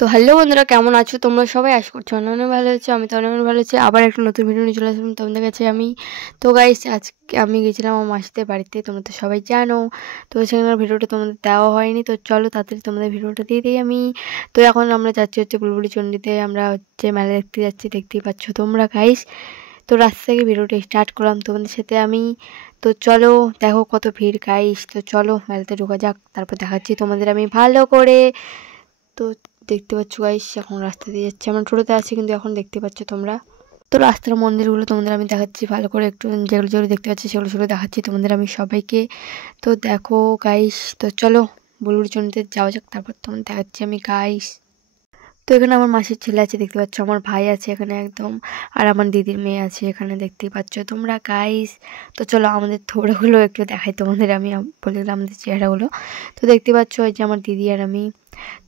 তো হ্যালো বন্ধুরা, কেমন আছো তোমরা সবাই? আশা করছি অনেক অনেক ভালো আছো। আমি তো অনেক অনেক ভালো আছি। আবার একটা নতুন ভিডিও নিয়ে চলে আসলাম তোমাদের কাছে আমি। তো গাইস, আজকে আমি গেছিলাম আমার মাসিদের বাড়িতে, তোমরা তো সবাই জানো। তো সেখানে ভিডিওটা তোমাদের দেওয়া হয়নি, তো চলো তাড়াতাড়ি তোমাদের ভিডিওটা দিয়ে দিই আমি। তো এখন আমরা যাচ্ছি হচ্ছে বুলবুলি চণ্ডীতে, আমরা হচ্ছে মেলা দেখতে যাচ্ছি, দেখতেই পাচ্ছ তোমরা গাইস। তো রাস্তা থেকে ভিডিওটা স্টার্ট করলাম তোমাদের সাথে আমি। তো চলো দেখো কত ভিড় গাইস। তো চলো মেলাতে ঢোকা যাক, তারপর দেখাচ্ছি তোমাদের আমি ভালো করে। তো দেখতে পাচ্ছ গাইস, এখন রাস্তা দিয়ে যাচ্ছে, আমরা টোটোতে আছি কিন্তু এখন দেখতে পাচ্ছ তোমরা। তো রাস্তার মন্দিরগুলো তোমাদের আমি দেখাচ্ছি ভালো করে, একটু যেগুলো যেগুলো দেখতে পাচ্ছি সেগুলো সেগুলো দেখাচ্ছি তোমাদের আমি সবাইকে। তো দেখো গাইস, তো চলো বুলবুলি চণ্ডীতে যাওয়া যাক, তারপর তোমাদের দেখাচ্ছি আমি গাইস। তো এখানে আমার মাসির ছেলে আছে দেখতে পাচ্ছ, আমার ভাই আছে এখানে একদম, আর আমার দিদির মেয়ে আছে এখানে দেখতেই পাচ্ছ তোমরা গাইস। তো চলো আমাদের থোবড়াগুলো একটু দেখাই তোমাদের আমি, বলে দিলাম আমাদের চেহারাগুলো। তো দেখতে পাচ্ছ ওই যে আমার দিদি আর আমি।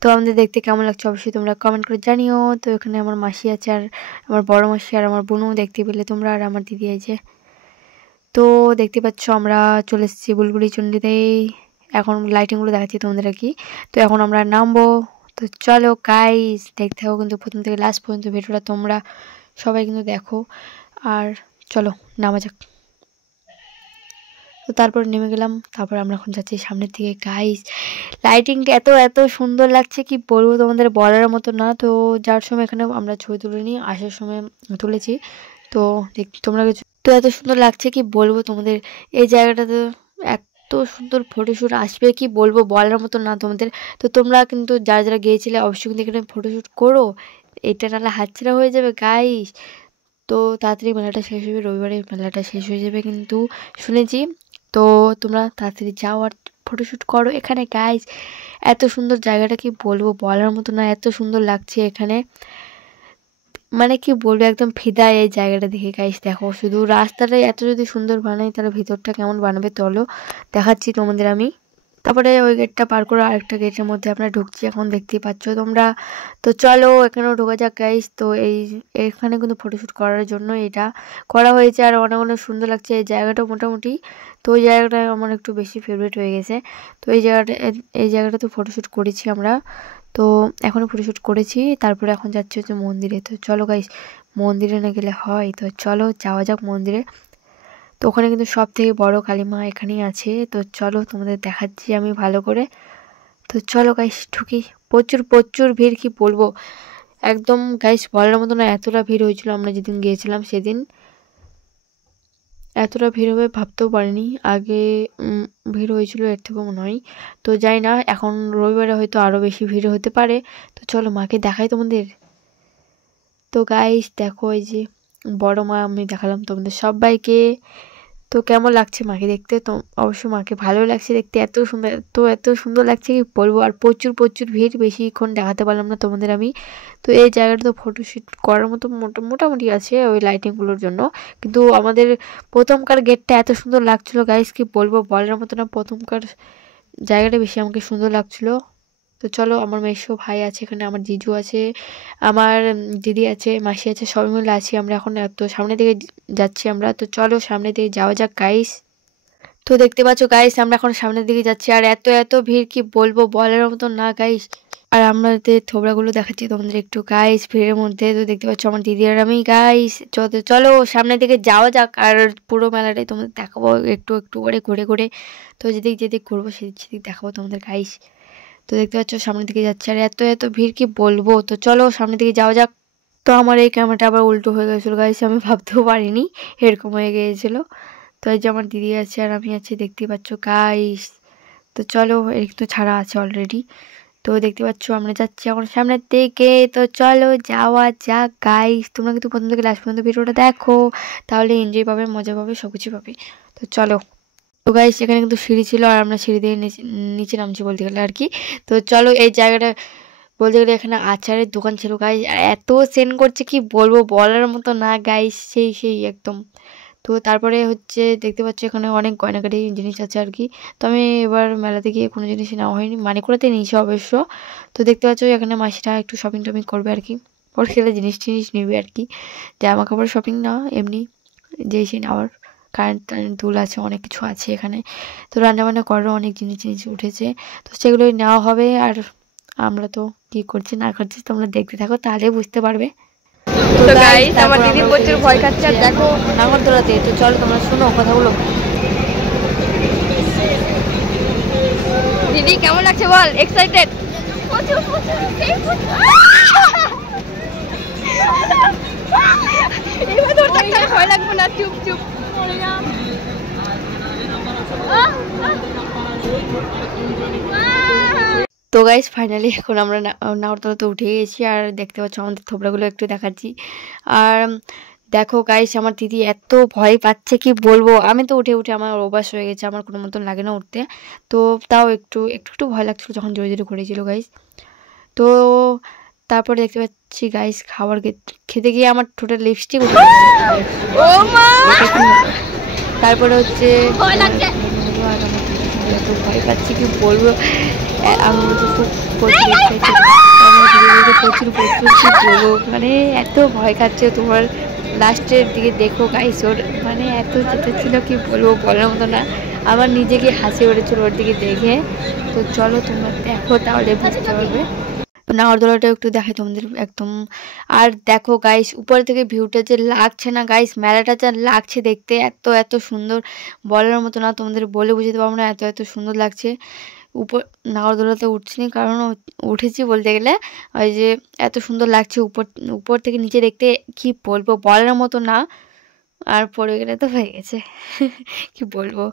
তো আমাদের দেখতে কেমন লাগছে অবশ্যই তোমরা কমেন্ট করে জানিও। তো এখানে আমার মাসি আছে, আর আমার বড় মাসি আর আমার বোনও দেখতে পেলে তোমরা, আর আমার দিদি এই যে। তো দেখতে পাচ্ছ আমরা চলে এসেছি বুলবুলি চণ্ডীতে। এখন লাইটিংগুলো দেখাচ্ছি তোমাদের আর কি। তো এখন আমরা নামবো। তো চলো গাইস, দেখতে থাকো কিন্তু প্রথম থেকে লাস্ট পর্যন্ত ভিডিওটা তোমরা সবাই কিন্তু দেখো। আর চলো নামা যাক। তো তারপর নেমে গেলাম, তারপর আমরা এখন যাচ্ছি সামনের দিকে গাইস। লাইটিংটা এত এত সুন্দর লাগছে কি বলবো তোমাদের, বলার মতো না। তো যাওয়ার সময় এখানে আমরা ছবি তুলে নিই, আসার সময় তুলেছি। তো তোমরা তো এত সুন্দর লাগছে কি বলবো তোমাদের, এই জায়গাটাতে এত সুন্দর ফটোশ্যুট আসবে কি বলবো, বলার মতো না তোমাদের। তো তোমরা কিন্তু যারা যারা গিয়েছিলে অবশ্যই কিন্তু এখানে ফটোশ্যুট করো, এটা নাহলে হাতছাড়া হয়ে যাবে গাইস। তো তাড়াতাড়ি মেলাটা শেষ হবে, রবিবারে মেলাটা শেষ হয়ে যাবে কিন্তু শুনেছি। তো তোমরা তাড়াতাড়ি যাও আর ফটোশ্যুট করো এখানে গাইস। এত সুন্দর জায়গাটা কি বলবো, বলার মতো না, এত সুন্দর লাগছে এখানে, মানে কি বলবো, একদম ফিদা এই জায়গাটা দেখে গাইস। দেখো শুধু রাস্তাটাই এত যদি সুন্দর বানাই, তাহলে ভিতরটা কেমন বানাবে চলো দেখাচ্ছি তোমাদের আমি। তারপরে ওই গেটটা পার করে আরেকটা গেটের মধ্যে আমরা ঢুকছি, এখন দেখতেই পাচ্ছ তোমরা। তো চলো এখানেও ঢোকা যাক গাইস। তো এখানে কিন্তু ফটোশ্যুট করার জন্য এটা করা হয়েছে, আর অনেক অনেক সুন্দর লাগছে এই জায়গাটা মোটামুটি। তো ওই জায়গাটা আমার একটু বেশি ফেভারিট হয়ে গেছে। তো এই জায়গাটা তো ফটোশ্যুট করেছি আমরা। তো এখনও ফটোশ্যুট করেছি, তারপরে এখন যাচ্ছি হচ্ছে মন্দিরে। তো চলো গাইস, মন্দিরে না গেলে হয়, তো চলো যাওয়া যাক মন্দিরে। তো ওখানে কিন্তু সব থেকে বড় কালী মা এখানেই আছে। তো চলো তোমাদের দেখাচ্ছি আমি ভালো করে। তো চলো গাইস ঢুকি। প্রচুর প্রচুর ভিড় কি বলবো, একদম গাইস বলার মতো না, এতটা ভিড় হয়েছিল আমরা যেদিন গিয়েছিলাম সেদিন। এতটা ভিড় হবে ভাবতেও পারিনি আগে। ভিড় হয়েছিল এর থেকেও মনে হয়। তো যাই না, এখন রবিবারে হয়তো আরও বেশি ভিড় হতে পারে। তো চলো মাকে দেখাই তোমাদের। তো গাইস দেখো এই যে বড় মা, আমি দেখালাম তোমাদের সবাইকে। তো কেমন লাগছে মাকে দেখতে? তো অবশ্যই মাকে ভালো লাগছে দেখতে, এত সুন্দর, তো এত সুন্দর লাগছে কি বলবো। আর প্রচুর প্রচুর ভিড়, বেশিক্ষণ দেখাতে পারলাম না তোমাদের আমি। তো এই জায়গাটা তো ফটোশ্যুট করার মতো মোটামুটি আছে ওই লাইটিংগুলোর জন্য। কিন্তু আমাদের প্রথমকার গেটটা এত সুন্দর লাগছিল গাইস কি বলবো, বলার মতো না। প্রথমকার জায়গাটা বেশি আমাকে সুন্দর লাগছিল। তো চলো আমার মেসো ভাই আছে এখানে, আমার জিজু আছে, আমার দিদি আছে, মাসি আছে, সবাই মিলে আছি আমরা এখন। এত সামনের দিকে যাচ্ছি আমরা। তো চলো সামনের দিকে যাওয়া যাক গাইস। তো দেখতে পাচ্ছ গাইস, আমরা এখন সামনের দিকে যাচ্ছি, আর এত এত ভিড় কি বলবো, বলার মতো না গাইস। আর আমাদের থোবড়াগুলো দেখাচ্ছি তোমাদের একটু গাইস ভিড়ের মধ্যে। তো দেখতে পাচ্ছ আমার দিদি আর আমি গাইস। চলো সামনের দিকে যাওয়া যাক, আর পুরো মেলাটাই তোমাদের দেখাবো একটু একটু করে ঘুরে ঘুরে। তো যেদিক যেদিক ঘুরবো সেদিক সেদিক দেখাবো তোমাদের গাইস। তো দেখতে পাচ্ছ সামনের দিকে যাচ্ছে, আর এত এত ভিড় কি বলবো। তো চলো সামনের দিকে যাওয়া যাক। তো আমার এই ক্যামেরাটা আবার উল্টো হয়ে গেছিলো গাইস, আমি ভাবতেও পারিনি এরকম হয়ে গিয়েছিল। তো এই যে আমার দিদি আছে আর আমি আছি দেখতে পাচ্ছ গাইস। তো চলো এর তো ছাড়া আছে অলরেডি। তো দেখতে পাচ্ছ আমরা যাচ্ছি এখন সামনের দিকে। তো চলো যাওয়া যাক গাইস। তোমরা কিন্তু প্রথম থেকে লাস্ট পর্যন্ত ভিডিওটা দেখো, তাহলে এনজয় পাবে, মজা পাবে, সব কিছু পাবে। তো চলো। তো গাইস এখানে কিন্তু সিঁড়ি ছিল, আর আমরা সিঁড়ি দিয়ে নিচে নামছি বলতে গেলে আর কি। তো চলো এই জায়গাটা বলতে গেলে এখানে আচারের দোকান ছিল গাইস, আর এত সেন্ড করছে কি বলবো, বলার মতো না গাইস, সেই একদম। তো তারপরে হচ্ছে দেখতে পাচ্ছ এখানে অনেক গয়নাগাটি জিনিস আছে আর কি। তো আমি এবার মেলাতে গিয়ে কোনো জিনিসই নেওয়া হয়নি, মানিকোড়াতে নিয়েছি অবশ্য। তো দেখতে পাচ্ছ এখানে মাসিটা একটু শপিং টপিং করবে আর কি, ওর খেলে জিনিস টিনিস নেবে আর কি। জামা কাপড় শপিং না, এমনি যেই সে নেওয়ার, কারেন্ট দুল আছে, অনেক কিছু আছে এখানে। তো রান্নাবান্না করারও অনেক জিনিস উঠেছে, তো সেগুলোই নেওয়া হবে। আর আমরা তো কি করছি না করছি তোমরা দেখতে থাকো, তাহলে বুঝতে পারবে। তো গাইস আমার দিদি প্রচুর ভয় খাচ্ছে, আর দেখো নাগরদোলাতে। তো চলো তোমরা শোনো কথাগুলো। দিদি কেমন লাগছে বল? এক্সাইটেড? এবার তোর ভয় লাগবে না, চুপ চুপ। তো গাইস ফাইনালি এখন আমরা নাগরদোলাতে উঠে গেছি, আর দেখতে পাচ্ছ আমাদের থোবড়াগুলো একটু দেখাচ্ছি। আর দেখো গাইস আমার দিদি এত ভয় পাচ্ছে কি বলবো, আমি তো উঠে উঠে আমার অভ্যাস হয়ে গেছে, আমার কোনো মতন লাগে না উঠতে। তো তাও একটু একটু একটু ভয় লাগছিল যখন জোরে জোরে ঘুরেছিল গাইস। তো তারপরে দেখতে পাচ্ছি গাইস খাবার খেতে গিয়ে আমার টোটাল লিপস্টিক উঠে গেছে। তারপরে হচ্ছে এত ভয় পাচ্ছি কি বলবো, আমি তো খুব প্রচুর প্রচুর কি বলবো, মানে এত ভয় খাচ্ছে। তোমার লাস্টের দিকে দেখো গাইস ওর মানে এত চেঁচাচ্ছিল কি বলবো, বলার মতো না। আমার নিজেকে হাসি উঠেছিল ওর দিকে দেখে। তো চলো তোমরা দেখো তাহলে বুঝতে পারবে। নাগরদোলাটা একটু দেখাই তোমাদের একদম। আর দেখো গাইস উপর থেকে ভিউটা যে লাগছে না গাইস, মেলাটা যা লাগছে দেখতে, এত এত সুন্দর বলার মতো না, তোমাদের বলে বুঝতে পারবো না, এত এত সুন্দর লাগছে। উপর নাগরদোলাতে উঠছি না, কারণ উঠেছি বলতে গেলে ওই যে এত সুন্দর লাগছে উপর উপর থেকে নিচে দেখতে, কি বলবো বলার মতো না। আর পড়ে গেলে তো হয়ে গেছে কি বলবো।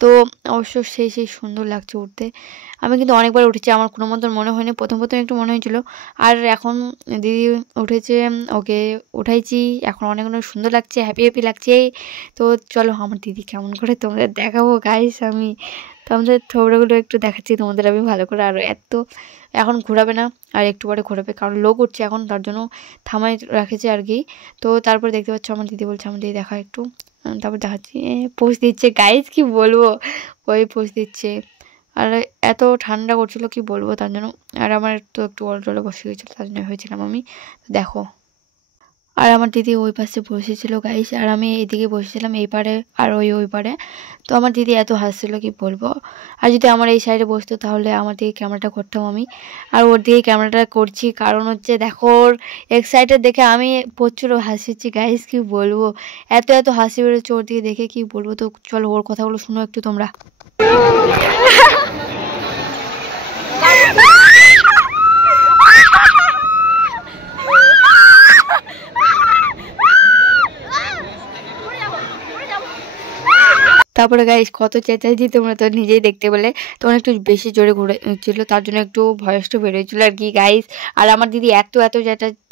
তো অবশ্য সেই সুন্দর লাগছে উঠতে। আমি কিন্তু অনেকবার উঠেছি, আমার কোনো মতন মনে হয়নি, প্রথম একটু মনে হয়েছিল। আর এখন দিদি উঠেছে, ওকে উঠাইছি, এখন অনেক অনেক সুন্দর লাগছে, হ্যাপি হ্যাপি লাগছে। তো চলো আমার দিদি কেমন করে তোমাদের দেখাবো গাইস আমি। তো আমাদের থোবড়াগুলো একটু দেখাচ্ছি তোমাদের আমি ভালো করে। আর এত এখন ঘোরাবে না, আর একটু পরে ঘোরাবে, কারণ লোক উঠছে এখন, তার জন্য থামাই রাখেছে আর কি। তো তারপর দেখতে পাচ্ছ আমার দিদি বলছে আমার দিদি দেখা একটু, তারপর দেখাচ্ছি পোজ দিচ্ছে গাইস, কি বলবো ওই পোজ দিচ্ছে। আর এত ঠান্ডা করছিল কি বলবো, তার জন্য। আর আমার একটু অলটলে বসে গেছিলো, তার জন্য হয়েছিলাম আমি। দেখো আর আমার দিদি ওই পাশে বসেছিল গাইস, আর আমি এইদিকে বসেছিলাম এই পারে, আর ওই পারে। তো আমার দিদি এত হাসছিল কি বলবো। আর যদি আমার এই সাইডে বসতো তাহলে আমার দিকে ক্যামেরাটা করতাম আমি, আর ওর দিকে ক্যামেরাটা করছি, কারণ হচ্ছে দেখো ওর এক্সাইটেড দেখে আমি প্রচুর হাসিছি গাইস, কি বলবো এত এত হাসি বেরোচ্ছে ওর দিকে দেখে, কি বলবো। তো চলো ওর কথাগুলো শুনো একটু তোমরা। তারপরে গাইস কত চেঁচাইছি তোমরা তো নিজেই দেখতে পেলে, তখন একটু বেশি জোরে ঘুরেছিল, তার জন্য একটু ভয়েসটা বেরোয়েছিল আর কি গাইস। আর আমার দিদি এত এত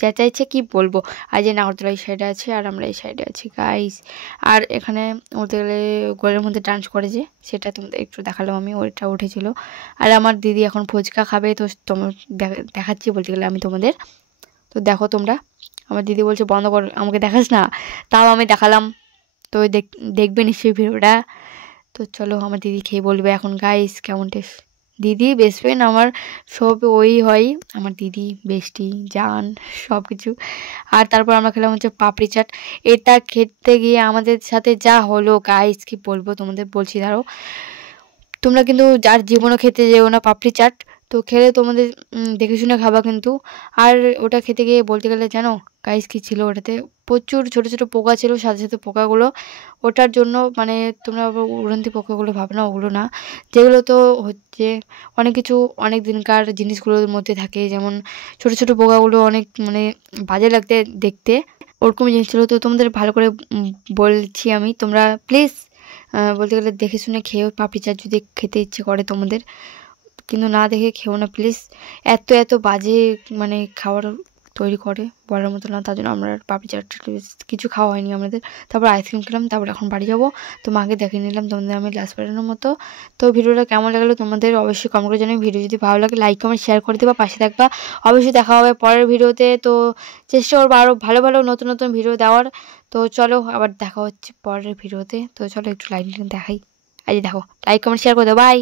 চেঁচাইছে কি বলবো। আর যে নাগরদোলা এই সাইডে আছে আর আমরা এই সাইডে আছি গাইস। আর এখানে বলতে গেলে গোলের মধ্যে ডান্স করেছে, সেটা তোমাদের একটু দেখালাম আমি, ওইটা উঠেছিল। আর আমার দিদি এখন ফুচকা খাবে, তো তোমার দেখাচ্ছি বলতে গেলে আমি তোমাদের। তো দেখো তোমরা, আমার দিদি বলছে বন্ধ কর, আমাকে দেখাস না, তাও আমি দেখালাম। তো দেখবে নিশ্চয়ই ভিডিওটা। তো চলো আমার দিদি খেয়ে বলবে এখন গাইস কেমন টেস্ট। দিদি বেস্ট ফ্রেন্ড আমার, সব ওই হয় আমার দিদি, বেস্টি জান সব কিছু। আর তারপর আমরা খেলাম হচ্ছে পাপড়ি চাট। এটা খেতে গিয়ে আমাদের সাথে যা হলো গাইস কি বলবো তোমাদের, বলছি দাঁড়ো। তোমরা কিন্তু যার জীবনও খেতে যেও না পাপড়ি চাট, তো খেলে তোমাদের দেখে শুনে খাবা কিন্তু। আর ওটা খেতে গিয়ে বলতে গেলে জানো গাইস কি ছিল ওটাতে, প্রচুর ছোট ছোট পোকা ছিল, সাথে সাথে পোকাগুলো ওটার জন্য মানে তোমরা উড়ন্তি পোকাগুলো ভাবো না, ওগুলো না, যেগুলো তো হচ্ছে অনেক কিছু অনেক দিনকার জিনিসগুলোর মধ্যে থাকে, যেমন ছোট ছোট পোকাগুলো অনেক মানে বাজে লাগতে দেখতে, ওরকম জিনিস ছিল। তো তোমাদের ভালো করে বলছি আমি, তোমরা প্লিজ বলতে গেলে দেখে শুনে খেয়েও পাপড়ি চাট যদি খেতে ইচ্ছে করে তোমাদের, কিন্তু না দেখে খেও না প্লিজ। এত এত বাজে মানে খাবার তৈরি করে বলার মতো না, তার জন্য আমরা পাপড়ি চাট কিছু খাওয়া হয়নি আমাদের। তারপর আইসক্রিম খেলাম, তারপর এখন বাড়ি যাবো। তো মাকে দেখে নিলাম তোমাদের আমি লাস্ট বারের মতো। তো ভিডিওটা কেমন লাগলো তোমাদের অবশ্যই কমেন্ট করে জানাই। ভিডিও যদি ভালো লাগে লাইক কমেন্ট শেয়ার করে দেবা, পাশে থাকবা। অবশ্যই দেখা হবে পরের ভিডিওতে। তো চেষ্টা করবো আরও ভালো ভালো নতুন নতুন ভিডিও দেওয়ার। তো চলো আবার দেখা হচ্ছে পরের ভিডিওতে। তো চলো একটু লাইক দেখাই। আজ দেখো লাইক কমেন্ট শেয়ার করে দেবো, বাই।